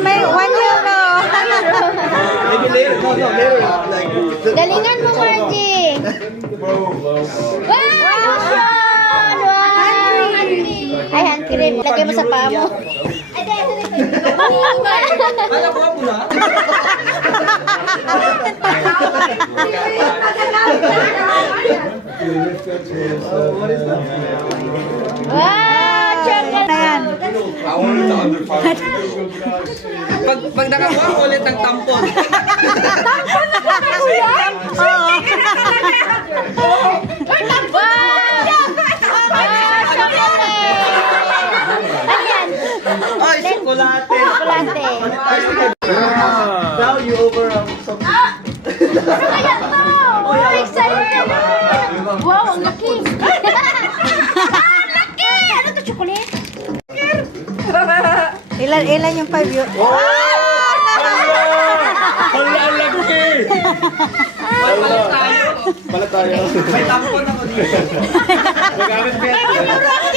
May 1 euro. Galingan mo, Margie. Wow! Ay, hand cream. Lagay mo sa paa mo. Wow! Chocolate! Pag nakakuha ko ulit ng tampon. Tampon na ba kuya? Oo. Uy, tampon! Ayan. Ay, chocolate. Chocolate. Value over something. Ano kaya to? Oh, excited! Wow, ang laki! Ang laki! Ano to, chocolate? Ilan yung 5 euro? Hala, laki! Palit tayo. Palit tayo. May tampon ako dito. Magamit ko yan.